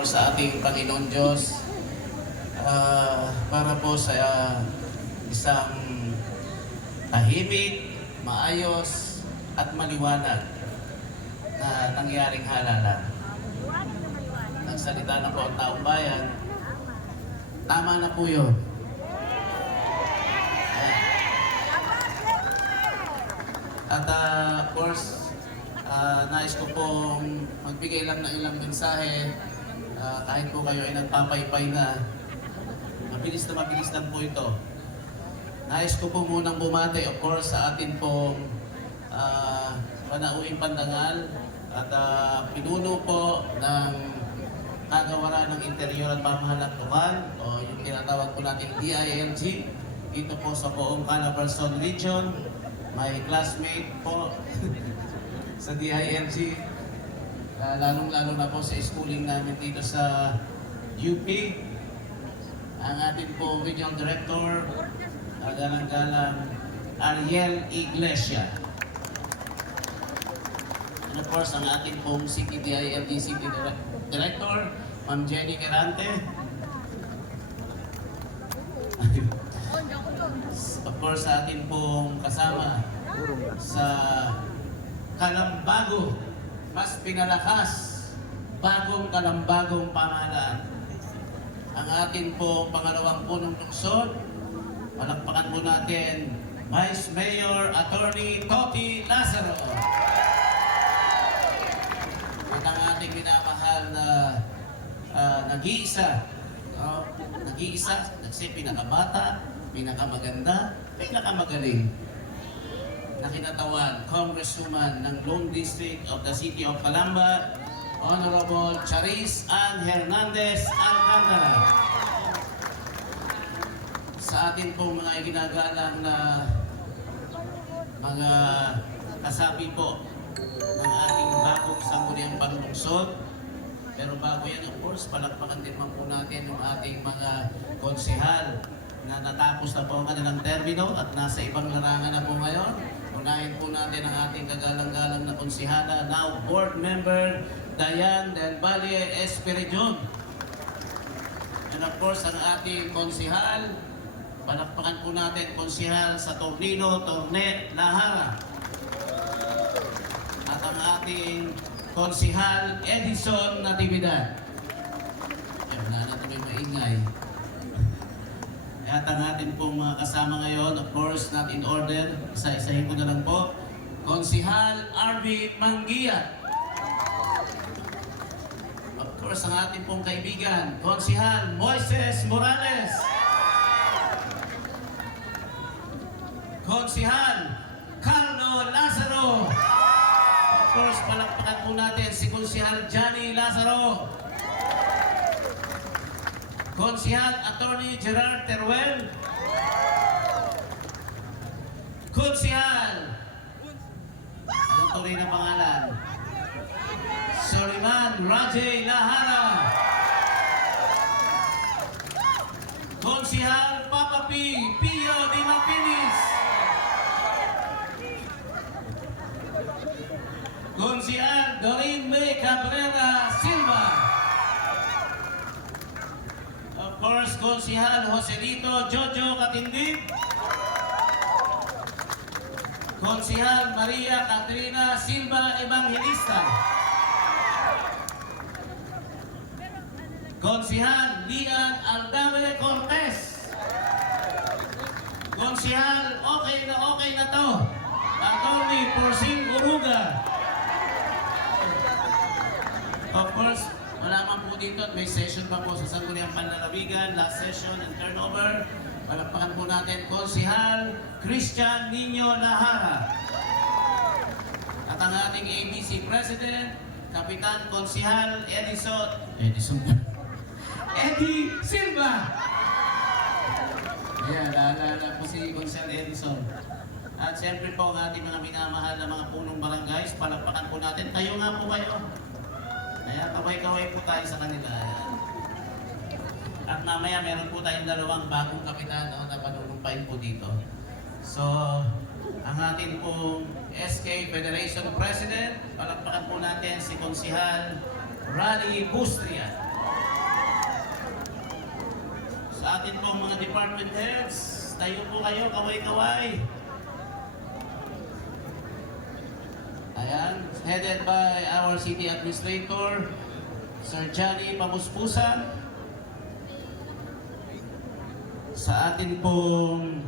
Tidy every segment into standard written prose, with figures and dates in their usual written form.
Sa ating Panginoon Diyos para po sa isang tahimik, maayos at maliwanag na nangyaring halalan. Nagsalita na po ang taong bayan, tama na po yun. At of course, nais ko pong magbigay lang ng ilang mensahe. Kahit po kayo ay nagpapaypay na, mabilis lang po ito. Nais ko po munang bumati, of course, sa atin pong panauing pandangal at pinuno po ng kagawaran ng interior at pamahalang lokal o yung tinatawag po natin DILG dito po sa buong Calabarzon Region. May classmate po sa DILG. Lalong-lalo na po sa schooling namin dito sa UP. Ang ating po Regional Director, galang-galang Ariel Iglesia. And of course, ang ating pong CPDILD City Director, Ma'am Jenny Quirante. Of course, sa ating pong kasama sa Kalambago, mas pinalakas, bagong kalambagong pamahalaan. Ang atin po pangalawang punong lungsod, palakpakan po natin, Vice Mayor Attorney Toti Lazaro. At ang ating minamahal na nag-iisa, kasi pinakabata, pinakamaganda, pinakamagaling na kinatawan, Congresswoman ng Lone District of the City of Calamba, Honorable Charis Ann Hernandez Alcantara. Sa atin pong mga iginagalang na mga kasabi po ng ating bagong sangguniang panlungsod. Pero bago yan, of course, palakpakan din man po natin yung ating mga konsehal na natapos na po ang kanilang termino at nasa ibang larangan na po ngayon. Unahin po natin ang ating kagalang-galang na konsihala, now Board Member Dayan Del Valle Espiridion. And of course, ang ating konsihal, palakpakan po natin konsihal sa Tornino, Tornet, Lahara. At ang ating konsihal Edison Natividad. Wala na ito may maingay. At ang atin pong mga kasama ngayon, of course, not in order, isa-isahin ko na lang po, Konsihal Arby Mangia. Of course, ang atin pong kaibigan, Konsihal Moises Morales. Konsihal Carlo Lazaro. Of course, palakpakan po natin si Konsihal Johnny Lazaro. Konsihal Attorney Gerard Teruel. Konsihal, anong tuloy na pangalan? Soliman Rajay Lahara. Konsihal Papa P. Pio Di Mapinis. Konsihal Doreen May Cabrera Silva. Of course, Konsihal Joselito Jojo Katindig. Konsihal Maria Catrina Silva Evangelista. Konsihal Lian Aldame Cortez. Konsihal okay na to, Attorney Porcing Uruga. Of course, wala man po dito at may session pa po sa Sangguniang Panlalawigan, last session and turnover. Palakpakan po natin, Konsihal Christian Nino Lahara. At ang ating ABC President, Kapitan Konsihal Eddie Silva. Ayan, naalala po si Konsihal Edison. At siyempre po ang ating mga minamahal na mga punong barangays, palakpakan po natin. Tayo nga po kayo. Kaya kaway-kaway po tayo sa kanila. At mamaya meron po tayong dalawang bagong kapitan na panunumpain po dito. So, ang ating pong SK Federation President, palakpakan po natin si Konsihal Rally Bustria. atin pong mga department heads, tayo po kayo, kaway-kaway. Ayan, headed by our City Administrator, Sir Johnny Pamuspusan. Sa atin pong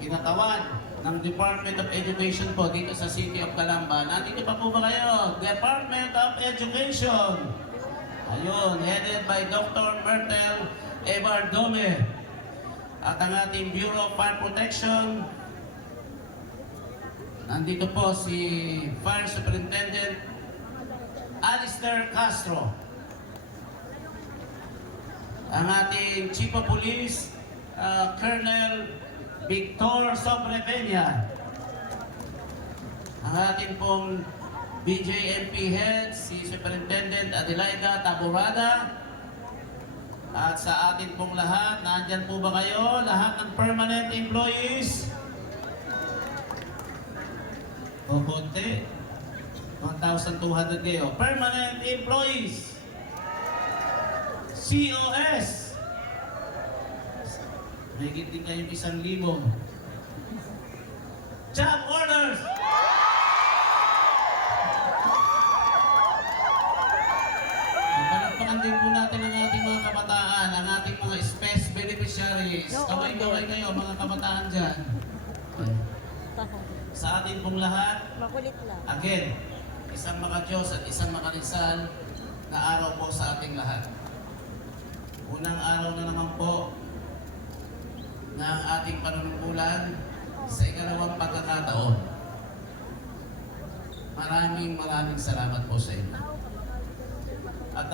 kinatawan ng Department of Education po dito sa City of Calamba. Nandito pa po ba kayo? Department of Education. Ayun, headed by Dr. Myrtle Evardome. At ang ating Bureau of Fire Protection, nandito po si Fire Superintendent Alistair Castro. Ang ating Chief of Police, Colonel Victor Sobrevenia. Ang ating pong BJMP Head, si Superintendent Adelaida Taborada. At sa atin pong lahat, nandyan po ba kayo? Lahat ng permanent employees? O konti? 1,200 kayo. Permanent employees. COS. Mahigit din kayong 1,000. Job orders! Palagpakan din po natin ang ating mga kabataan, ang ating mga space beneficiaries. Kaway-kaway kayo, mga kabataan dyan. Sa atin pong lahat, Makulit lang. again, isang makadiyos at isang makalisan na araw po sa ating lahat. Unang araw na naman po ng ating panunungkulan sa ikalawang pagkakataon. Maraming salamat po sa inyo. At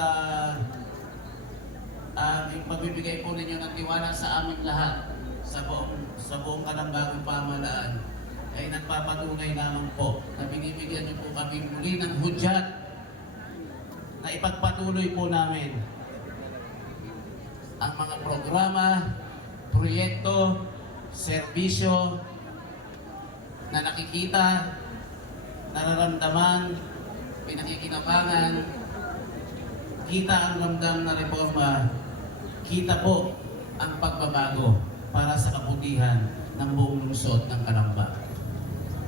ang pagbibigay po ninyo ng tiwala sa aming lahat sa buong kalambagong pamahalaan ay nagpapatunay lamang po na binibigyan niyo po kami muli ng hudyat na ipagpatuloy po namin ang mga programa, proyekto, serbisyo na nakikita, nararamdaman, pinakikinabangan, kita ang ramdam na reforma, kita po ang pagbabago para sa kabutihan ng buong lungsod ng Calamba.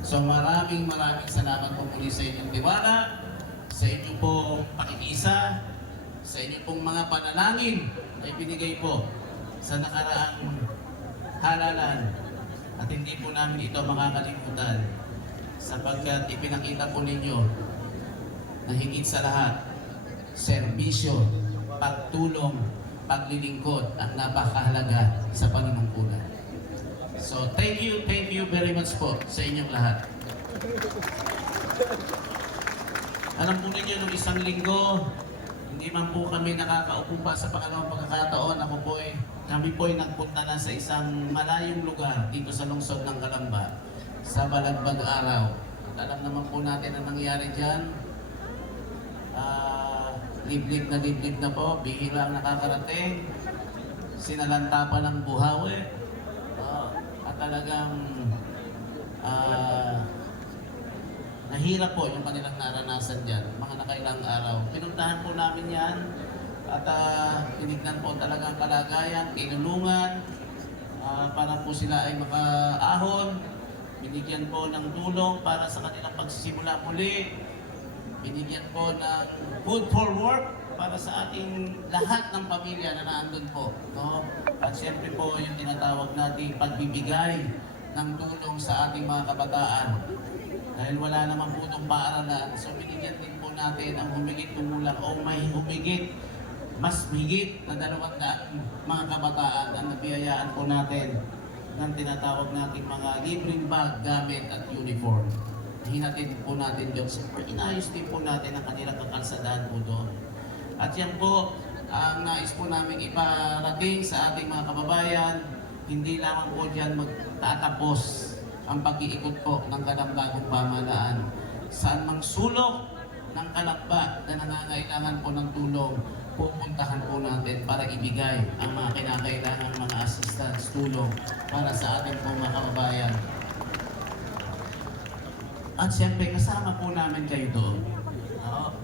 So maraming salamat po muli sa inyong tiwala, sa inyong pong pakikiisa, sa inyong pong mga panalangin na ibinigay po sa nakaraang halalan. At hindi po namin ito makakalimutan sapagkat ipinakita po ninyo na higit sa lahat, serbisyo, pagtulong, paglilingkod ang napakahalaga sa panunungkulan. So thank you very much po sa inyong lahat. Alam po ninyo, nung isang linggo, hindi man po kami nakakaupo pa sa pangalawang pagkakataon. Kami po ay nagpunta na sa isang malayong lugar dito sa lungsod ng Calamba sa Balagbag Araw. At alam naman po natin ang nangyari dyan. Liblib na po, bihira ang nakakarating. Sinalanta pa ng buhawi. At talagang nahirap po yung kanilang naranasan dyan, mga nakailang araw. Pinuntahan po namin yan at tinignan po talaga ang kalagayan, tinulungan para po sila ay makaahon. Binigyan po ng tulong para sa kanilang pagsisimula muli. Binigyan po ng food for work para sa ating lahat ng pamilya na naandun po. No? At siyempre po yung tinatawag nating pagbibigay ng tulong sa ating mga kabataan. Dahil wala naman po itong paaralan, so binigyan din po natin ang humigit kumulang o may humigit, mas higit na 200 mga kabataan ang nabiyayaan po natin ng tinatawag nating mga libreng bag, gamit at uniform. Hinatid po natin doon. Siyempre, inayos din po natin ang kanilang kakalsadaan po doon. At yan po, ang nais po namin iparating sa ating mga kababayan, hindi lamang po dyan magtatapos ang pag-iikot po ng kalambagong pamahalaan. Saan mang sulok ng Calamba na nangangailangan po ng tulong, pupuntahan po natin para ibigay ang mga kinakailangan mga assistance, tulong para sa ating po mga kababayan. At siyempre, kasama po namin kayo doon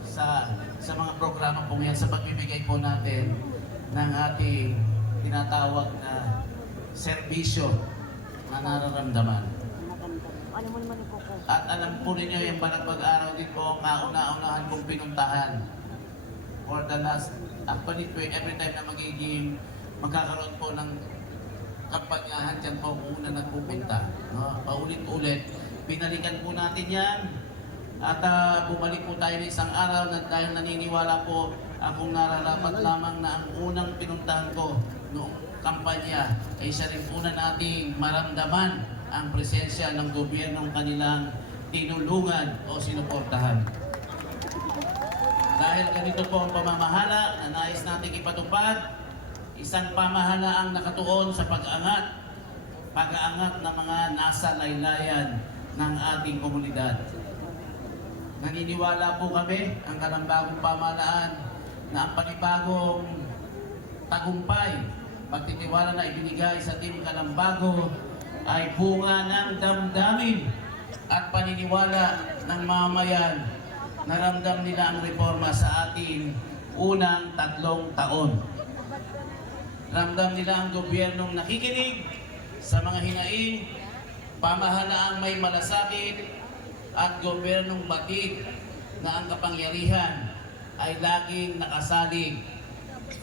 sa mga programa po pong yan sa pagbibigay po natin ng ating tinatawag na serbisyo na nararamdaman. Ano mo naman po ko? At alam po ninyo yung Balagbag Araw din po ang kauna-unahan kong pinuntahan for the last, actually every time na magkakaroon po ng kampanyahan dyan po ako una nagpupunta. No? Paulit-ulit, pinalikan po natin yan at bumalik po tayo ng isang araw na dahil naniniwala po akong nararapat lamang na ang unang pinuntahan ko noong kampanya ay siya rin una nating maramdaman ang presensya ng gobyernong kanilang tinulungan o sinuportahan. Dahil ganito po ang pamamahala na nais nating ipatupad, isang pamahalaang nakatuon sa pag-aangat ng mga nasa laylayan ng ating komunidad. Naniniwala po kami ang kalambagong pamahalaan na ang panibagong tagumpay, pagtitiwala na ibinigay sa Team Kalambago ay bunga ng damdamin at paniniwala ng mamayan na ramdam nila ang reforma sa ating unang 3 taon. Ramdam nila ang gobyernong nakikinig sa mga hinaing, pamahalaang may malasakit at gobyernong batid na ang kapangyarihan ay laging nakasalig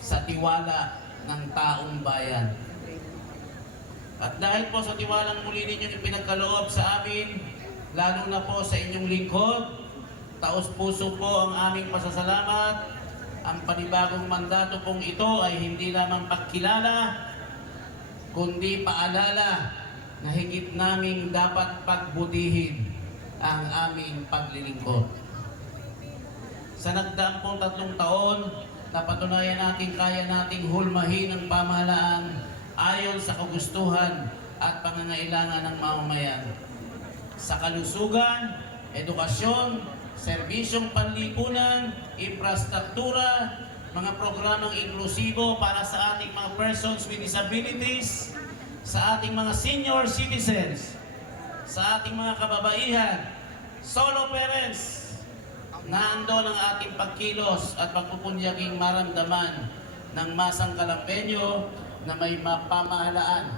sa tiwala ng taong bayan. At dahil po sa tiwalang muli ninyo ipinagkaloob sa amin, lalo na po sa inyong lingkod, taos-puso po ang aming pasasalamat. Ang panibagong mandato pong ito ay hindi lamang pagkilala, kundi paalala na higit naming dapat pagbutihin ang aming paglilingkod. Sa nagdaang pong 3 taon, napatunayan natin kaya nating hulmahin ang pamahalaan ayon sa kagustuhan at pangangailangan ng mamamayan. Sa kalusugan, edukasyon, serbisyong panlipunan, infrastruktura, mga programang inklusibo para sa ating mga persons with disabilities, sa ating mga senior citizens, sa ating mga kababaihan, solo parents, naandun ang ating pagkilos at pagpupunyaging maramdaman ng masang Kalampeño na may mapamahalaan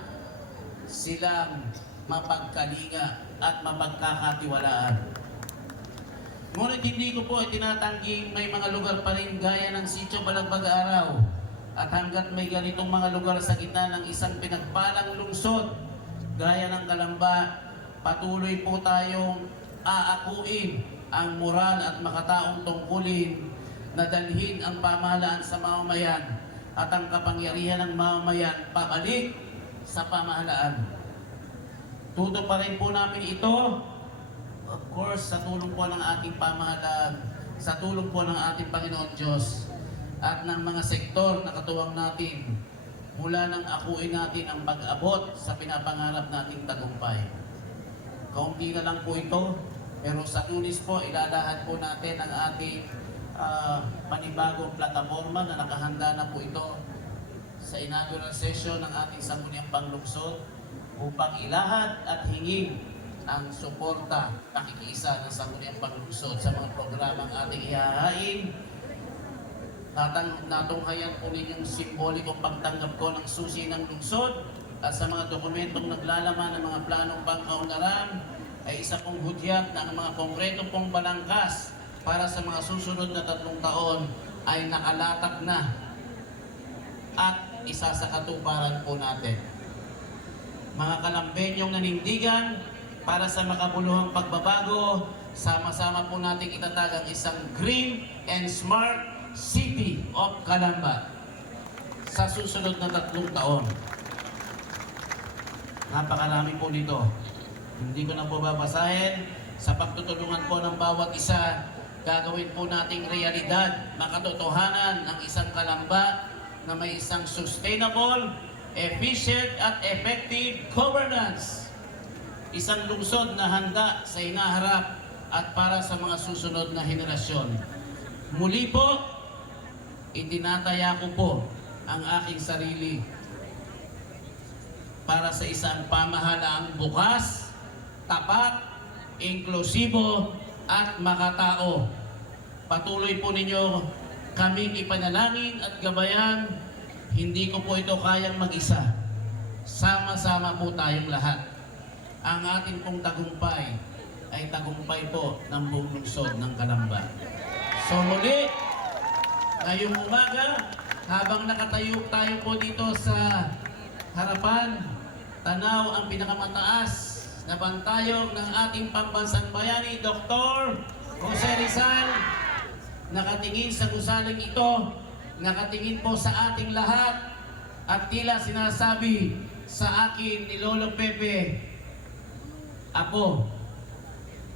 silang mapagkalinga at mapagkakatiwalaan. Ngunit hindi ko po itinatanggi may mga lugar pa rin gaya ng Sitio Balagbag Araw at hanggat may ganitong mga lugar sa gitna ng isang pinagpalang lungsod gaya ng Kalamba, patuloy po tayong aakuin ang moral at makataong tungkulin na dalhin ang pamahalaan sa mamamayan at ang kapangyarihan ng mamamayan pabalik sa pamahalaan. Tuto pa rin po namin ito, of course, sa tulong po ng ating pamahalaan, sa tulong po ng ating Panginoon Diyos at ng mga sektor na katuwang natin mula nang akuin natin ang pag-abot sa pinapangarap nating tagumpay. Kaunti na lang po ito, pero sa Lunes po, ilalahad po natin ang ating panibagong plataforma na nakahanda na po ito sa inaugural session ng ating Sangguniang Panglungsod upang ilahad at hingin ang suporta, pakikiisa ng Sangguniang Panglungsod sa mga programang ating ihahain. Natunghayan po ninyong simbolikong pagtanggap ko ng susi ng lungsod at sa mga dokumentong naglalaman ng mga planong pangkaunlaran ay isa pong hudyat na ang mga konkreto pong balangkas para sa mga susunod na 3 taon ay nakalatak na at isa sa katuparan po natin. Mga Kalampeñong nanindigan, para sa makabuluhang pagbabago, sama-sama po natin itatag ang isang green and smart City of Calamba sa susunod na 3 taon. Napakarami po nito. Hindi ko na po babasahin. Sa pagtutulungan po ng bawat isa, gagawin po nating realidad, makatotohanan ang isang Kalamba na may isang sustainable, efficient at effective governance. Isang lungsod na handa sa hinaharap at para sa mga susunod na henerasyon. Muli po, itinataya ko po ang aking sarili para sa isang pamahalaang bukas, tapat, inklusibo at makatao. Patuloy po ninyo kaming ipanalangin at gabayan. Hindi ko po ito kayang mag-isa. Sama-sama po tayong lahat. Ang ating pong tagumpay ay tagumpay po ng buong lungsod ng Calamba. So muli, ngayong umaga, habang nakatayo tayo po dito sa harapan, tanaw ang pinakamataas na bantayog ng ating pambansang bayani, Dr. Jose Rizal, nakatingin sa gusaling ito, nakatingin po sa ating lahat, at tila sinasabi sa akin ni Lolo Pepe, Apo,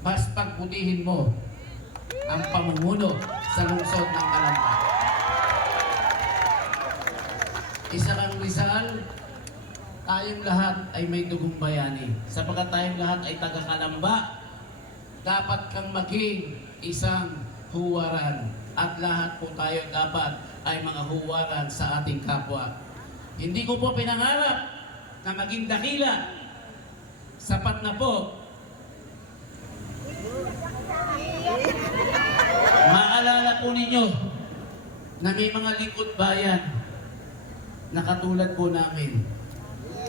mas pagputihin mo ang pamumuno sa lungsod ng Calamba. Isa kang Rizal, tayong lahat ay may dugong bayani. Sapagkat tayong lahat ay taga-Calamba, dapat kang maging isang huwaran. At lahat po tayo dapat ay mga huwaran sa ating kapwa. Hindi ko po pinangarap na maging dakila. Sapat na po. Maalala po ninyo na may mga lingkod bayan na katulad po namin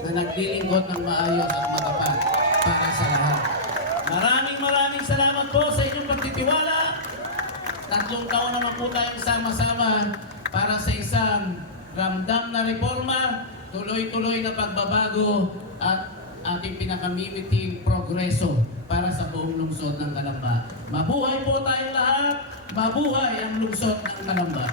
na naglilingkod ng maayos at matapat para sa lahat. Maraming salamat po sa inyong pagtitiwala. 3 taon naman po tayong sama-sama para sa isang ramdam na reforma, tuloy-tuloy na pagbabago at ating pinakamimiting progreso para sa buong lungsod ng Calamba. Mabuhay po tayong lahat! Mabuhay ang lungsod ng Calamba!